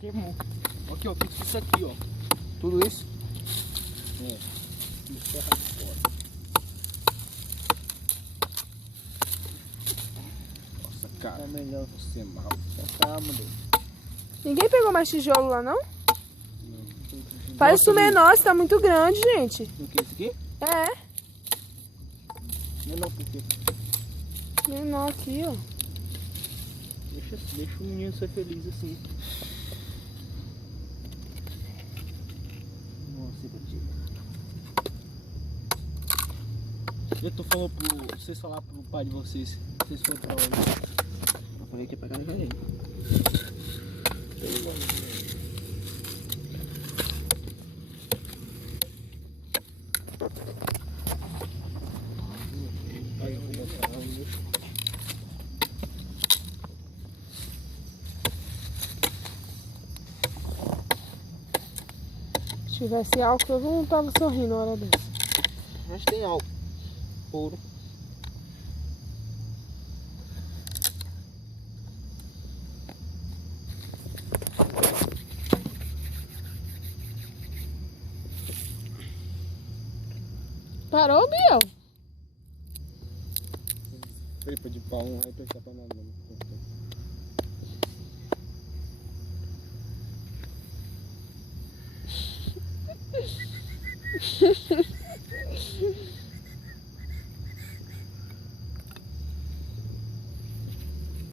Queimou. Aqui, ó, fiz isso aqui, ó. Tudo isso? É. Isso é fora. Nossa, cara. Tá melhor você mal. Já tá, mudou. Ninguém pegou mais tijolo lá, não? Faz isso menor, tá muito grande, gente. O que? Esse aqui? É. Menor por quê? Menor aqui, ó. Deixa o menino ser feliz assim. Nossa, batida. Eu tô falando pro vocês falar pro pai de vocês. Vocês foram pra onde? Eu falei que ia pegar na galinha. Aí eu vou botar lá no lixo. Se tivesse álcool, todo mundo tava sorrindo na hora dessa. Mas tem álcool. Ouro. Parou, Biel? Tripa de pau não vai prestar pra nada. Não.